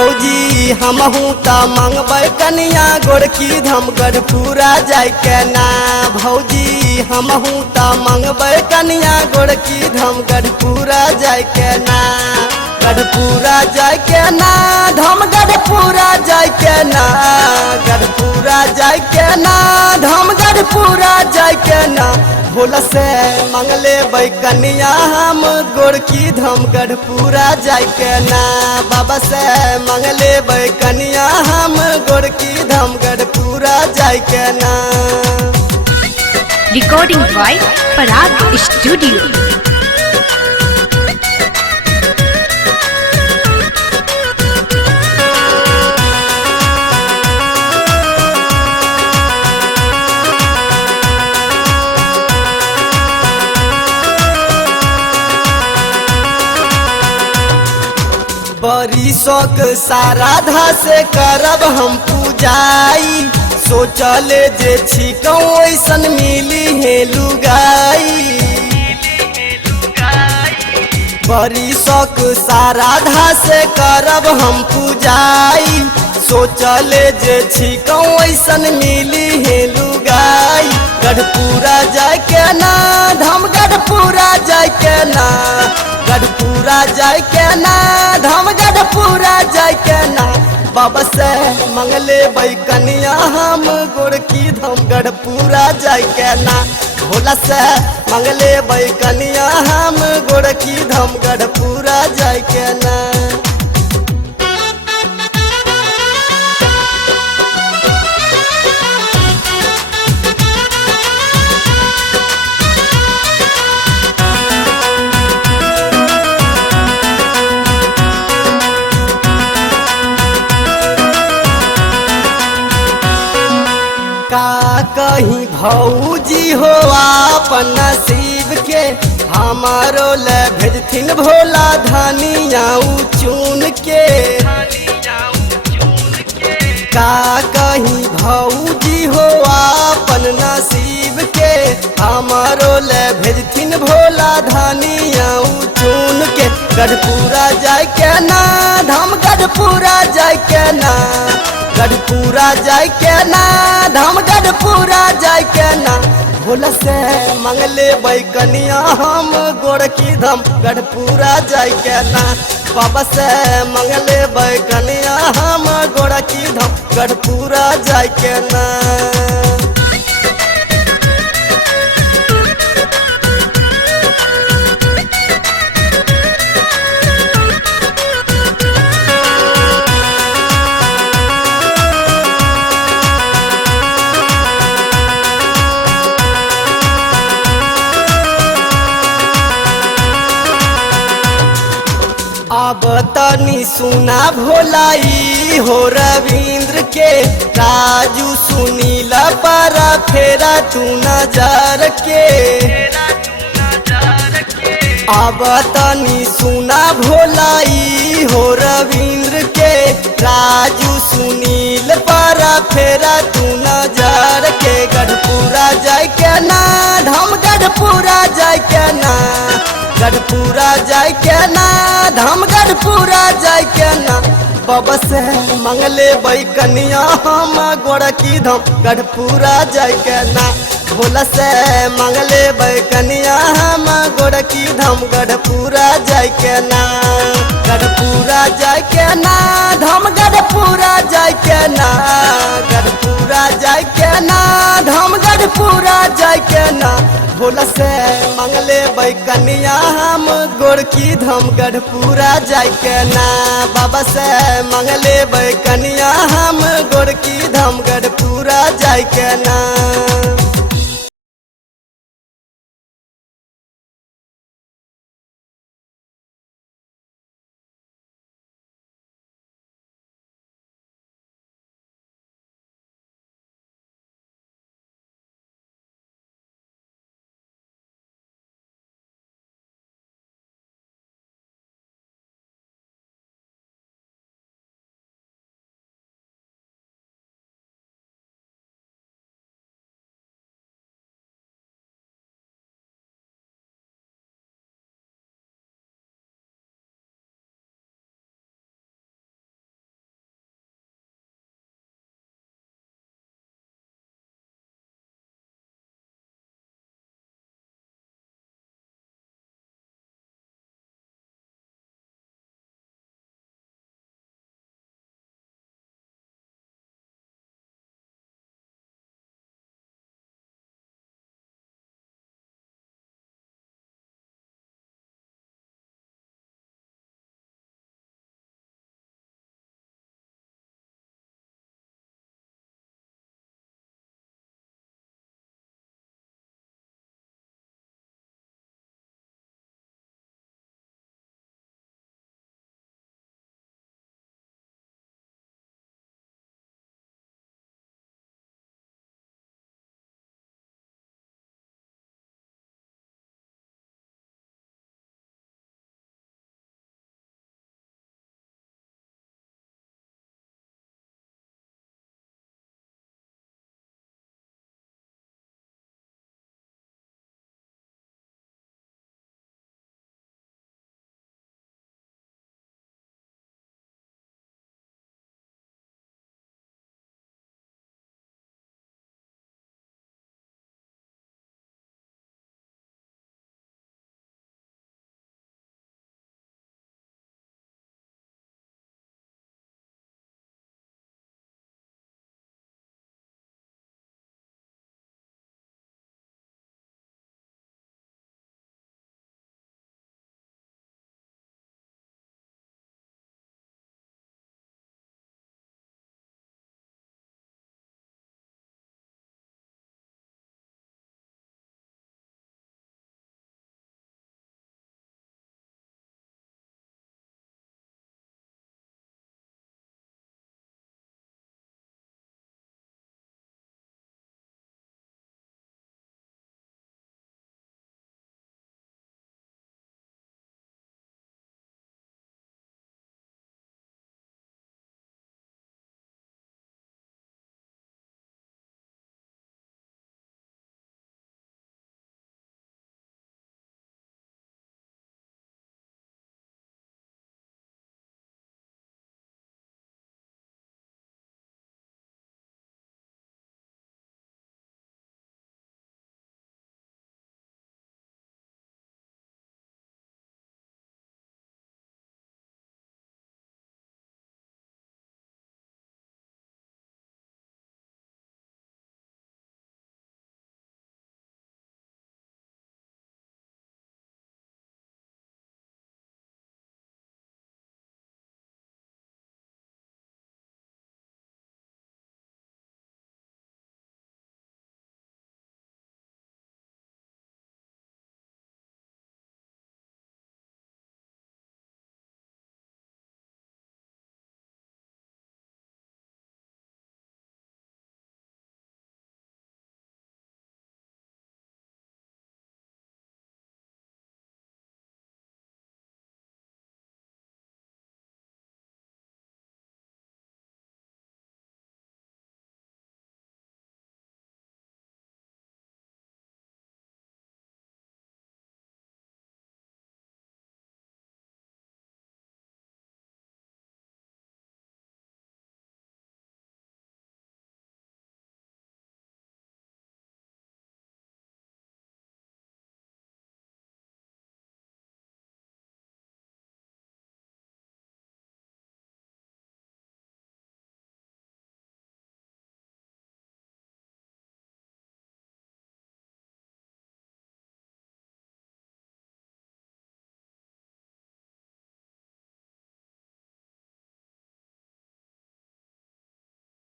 भौजी हमहू त मंगबै कनिया गोरकी धम गढ़पुरा जाय के ना। भौजी हमहू त मंगबै कनिया गोरकी धम गढ़पुरा जाय के ना। गढ़पुरा जाय के ना धम गढ़पुरा जाय के ना। गढ़पुरा जाय के ना धम गढ़पुरा जाय के ना। भोला से मंगले बैकनिया हम गोरकी धम गढ़पुरा जाय के ना। बाबा से मंगले बैकनिया हम गोरकी धम गढ़पुरा जाय के ना। Recording by Parag studio. बड़ी शौक साराधा से करब हम पूजाई। सोचले जे छिकौ ऐसन मिली है लुगाई। बड़ी शौक साराधा से करब हम पूजाई। सोचले जे छिकौ ऐसन मिली है लुगाई। गढ़पुरा जाय के ना धम गढ़पुरा जाय के ना। गढ़पुरा जाय के ना धम गढ़पुरा जाय के ना। बाबा से मंगले बैकनिया हम गोरकी धम गढ़पुरा जाय के ना। भोला से मंगले बैकनिया हम गोरकी धम गढ़पुरा जाय के ना। का कहीं भौजी हो अपन नसीब के। हमारो ले भेजथिन भोला धनिया चुन के। का कहीं भौजी हो अपन नसीब के। हमारो ले भेजथिन भोला धनिया चुन के। गढ़पुरा जाय के ना धम गढ़पुरा जाय के ना। गढ़पुरा जाय के ना धम गढ़पुरा जाय के ना। भोला से मंगले बैकनिया हम गोरकी धम गढ़पुरा जाय के ना। बाबा से मंगले बैकनिया हम गोरकी धम गढ़पुरा जाय के ना। अब तनी सुना भोलाई हो रविंद्र के। राजू सुनील पर फेरा तू नजर के। अब तनी सुना भोलाई हो रविंद्र के। राजू सुनील पर फेरा तू नजर के। गढ़पुरा जाय के ना धम गढ़पुरा जाय के ना। गढ़पुरा जाय के ना धम गढ़पुरा जाय के ना। बाबा से मंगले बैकनिया हम गोरकी धम गढ़पुरा जाय के ना। भोला से मंगले बैकनिया हम गोरकी धम गढ़पुरा जाय के ना। गढ़पुरा जाय के ना धम गढ़पुरा जाय के ना। गढ़पुरा जाय के ना धम गढ़पुरा जाय के ना। भोला से मंगले बैकनिया हम गोरकी धम गढ़पुरा जाय के ना। बाबा से मंगले बैकनिया हम गोरकी धम गढ़पुरा जाय के ना।